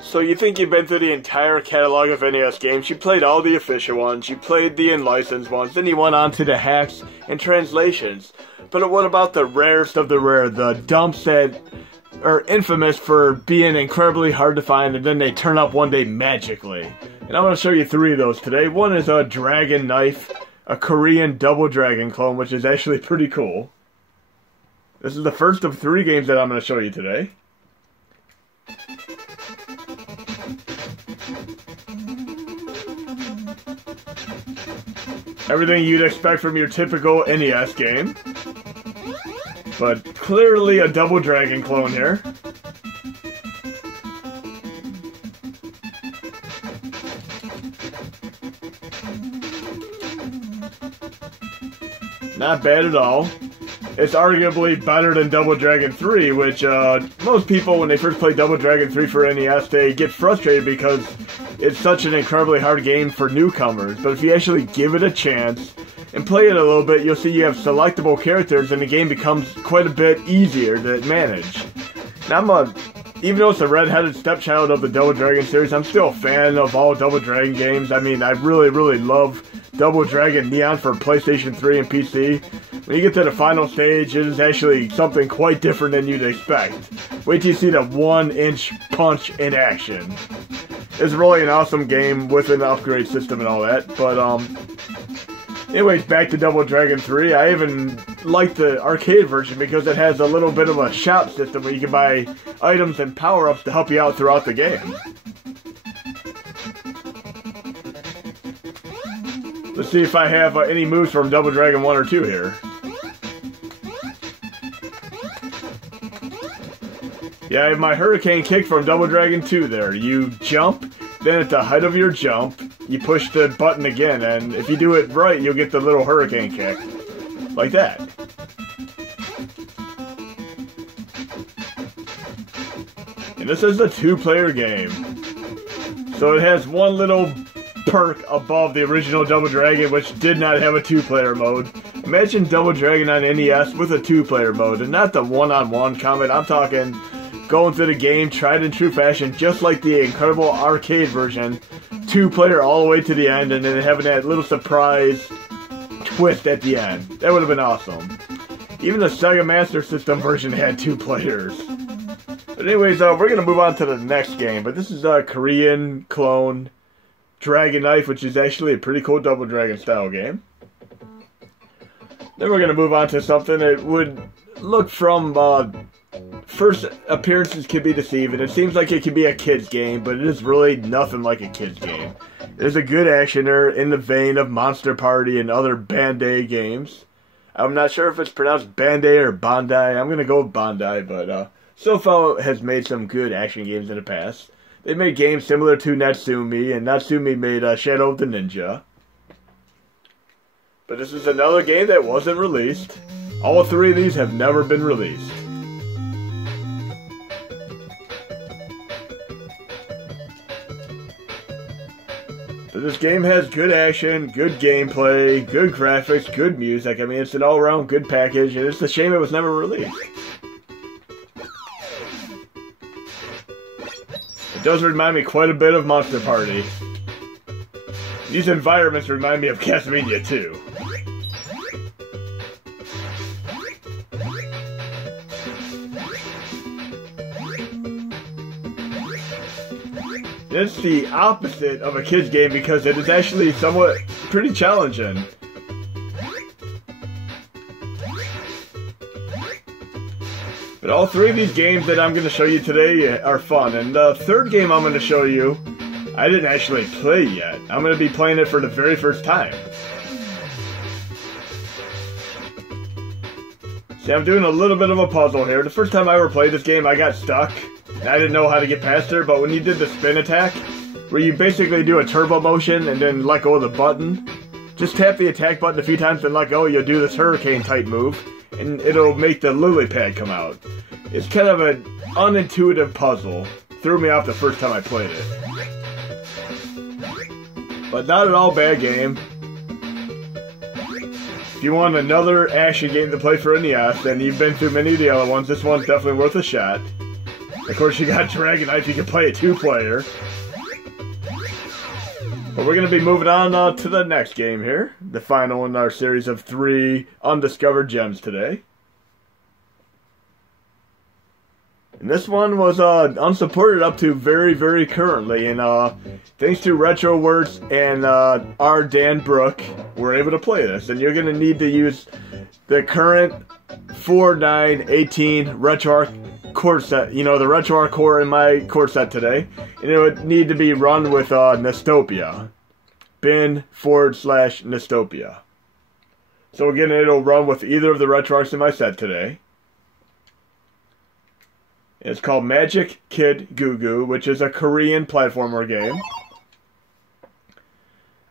So you think you've been through the entire catalog of NES games, you played all the official ones, you played the unlicensed ones, then you went on to the hacks and translations. But what about the rarest of the rare, the dumps that are infamous for being incredibly hard to find and then they turn up one day magically? And I'm going to show you 3 of those today. One is a Dragon Knife, a Korean Double Dragon clone, which is actually pretty cool. This is the first of 3 games that I'm going to show you today. Everything you'd expect from your typical NES game. But clearly a Double Dragon clone here. Not bad at all. It's arguably better than Double Dragon 3, which most people, when they first play Double Dragon 3 for NES, they get frustrated because it's such an incredibly hard game for newcomers. But if you actually give it a chance and play it a little bit, you'll see you have selectable characters and the game becomes quite a bit easier to manage. Now even though it's a red-headed stepchild of the Double Dragon series, I'm still a fan of all Double Dragon games. I mean, I really love Double Dragon Neon for PlayStation 3 and PC. When you get to the final stage, it is actually something quite different than you'd expect. Wait till you see the 1-inch punch in action. It's really an awesome game with an upgrade system and all that, but anyways, back to Double Dragon 3. I even like the arcade version because it has a little bit of a shop system where you can buy items and power-ups to help you out throughout the game. Let's see if I have any moves from Double Dragon 1 or 2 here. Yeah, I have my Hurricane Kick from Double Dragon 2 there. You jump, then at the height of your jump, you push the button again, and if you do it right, you'll get the little Hurricane Kick. Like that. And this is a 2-player game. So it has one little perk above the original Double Dragon, which did not have a 2-player mode. Imagine Double Dragon on NES with a 2-player mode, and not the one-on-one combat. I'm talking going through the game, tried and true fashion, just like the incredible arcade version. 2-player all the way to the end, and then having that little surprise twist at the end. That would have been awesome. Even the Sega Master System version had 2 players. But anyways, we're going to move on to the next game. But this is a Korean clone Dragon Knife, which is actually a pretty cool Double Dragon style game. Then we're going to move on to something that would look from first appearances could be deceiving. It seems like it could be a kid's game, but it is really nothing like a kid's game. There's a good actioner in the vein of Monster Party and other Bandai games. I'm not sure if it's pronounced Bandai or Bandai. I'm going to go with Bandai, but SoFo has made some good action games in the past. They made games similar to Natsumi, and Natsumi made Shadow of the Ninja. But this is another game that wasn't released. All 3 of these have never been released. So this game has good action, good gameplay, good graphics, good music. I mean, it's an all-around good package, and it's a shame it was never released. It does remind me quite a bit of Monster Party. These environments remind me of Castlevania 2. It's the opposite of a kid's game because it is actually somewhat pretty challenging. But all 3 of these games that I'm going to show you today are fun. And the third game I'm going to show you, I didn't actually play yet. I'm going to be playing it for the very first time. See, I'm doing a little bit of a puzzle here. The first time I ever played this game, I got stuck. And I didn't know how to get past her, but when you did the spin attack, where you basically do a turbo motion and then let go of the button, just tap the attack button a few times and let go, you'll do this hurricane type move, and it'll make the lily pad come out. It's kind of an unintuitive puzzle. Threw me off the first time I played it. But not at all bad game. If you want another action game to play for NES, and you've been through many of the other ones, this one's definitely worth a shot. Of course, you got Dragon Knife, you can play a 2-player. But we're going to be moving on to the next game here. The final in our series of 3 undiscovered gems today. And this one was unsupported up to very, very currently. And thanks to retro-wertz and rdanbrook, we're able to play this. And you're going to need to use the current 4918 RetroArch core set. You know, the RetroArch core in my core set today. And it would need to be run with NESTOPIA. bin/NESTOPIA. So again, it'll run with either of the RetroArchs in my set today. It's called Magic Kid GooGoo, which is a Korean platformer game.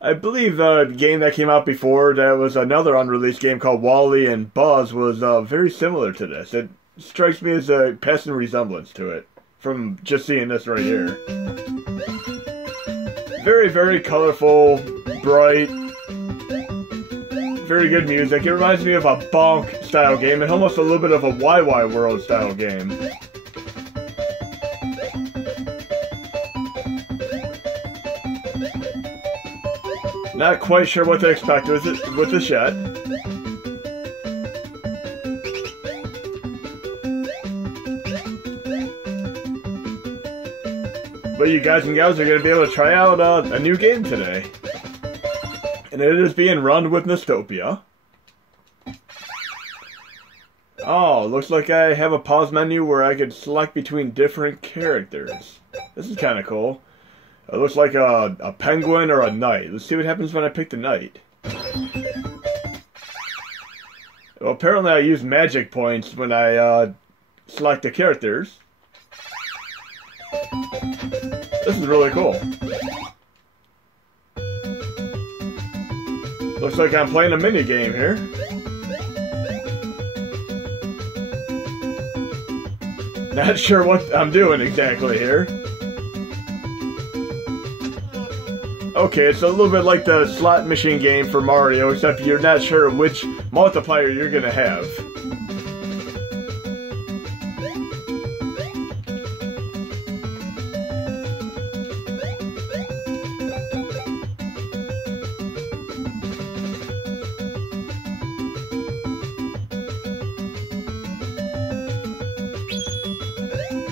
I believe the game that came out before, that was another unreleased game called Wally and Buzz, was very similar to this. It strikes me as a passing resemblance to it, from just seeing this right here. Very, very colorful, bright, very good music. It reminds me of a Bonk style game, and almost a little bit of a YY World style game. Not quite sure what to expect with this yet. But you guys and gals are going to be able to try out a new game today. And it is being run with NESTOPIA. Oh, looks like I have a pause menu where I could select between different characters. This is kind of cool. It looks like a penguin or a knight. Let's see what happens when I pick the knight. Well, apparently I use magic points when I select the characters. This is really cool. Looks like I'm playing a mini game here. Not sure what I'm doing exactly here. Okay, it's a little bit like the slot machine game for Mario, except you're not sure which multiplier you're gonna have.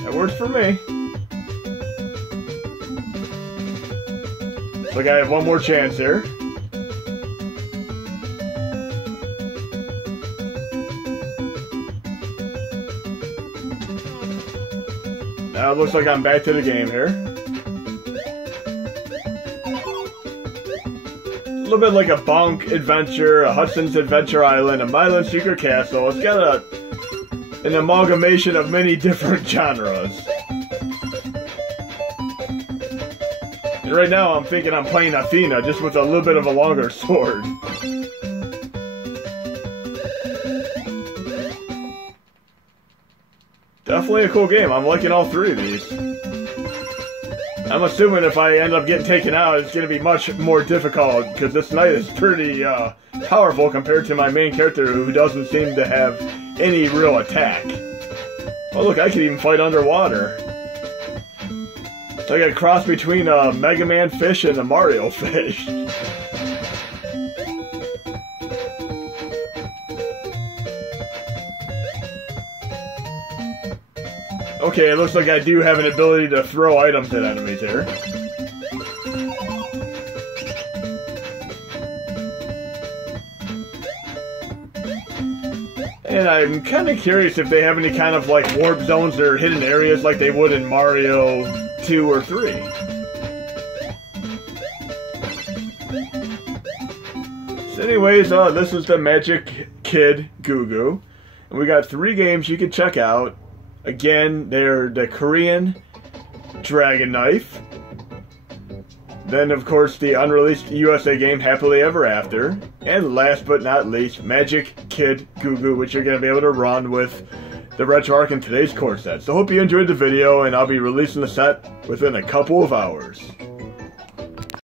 That works for me. Look, I have one more chance here. Now it looks like I'm back to the game here. A little bit like a Bonk adventure, a Hudson's Adventure Island, a Myland Secret Castle. It's got an amalgamation of many different genres. And right now I'm thinking I'm playing Athena, just with a little bit of a longer sword. Definitely a cool game. I'm liking all 3 of these. I'm assuming if I end up getting taken out, it's going to be much more difficult, because this knight is pretty powerful compared to my main character, who doesn't seem to have any real attack. Oh look, I can even fight underwater. It's like a cross between a Mega Man fish and a Mario fish. Okay, it looks like I do have an ability to throw items at enemies here. And I'm kind of curious if they have any kind of like warp zones or hidden areas like they would in Mario 2 or 3. So anyways, this is the Magic Kid GooGoo. And we got 3 games you can check out. Again, they're the Korean Dragon Knife. Then, of course, the unreleased USA game Happily Ever After. And last but not least, Magic Kid GooGoo, which you're going to be able to run with the RetroArch in today's core set. So hope you enjoyed the video, and I'll be releasing the set within a couple of hours.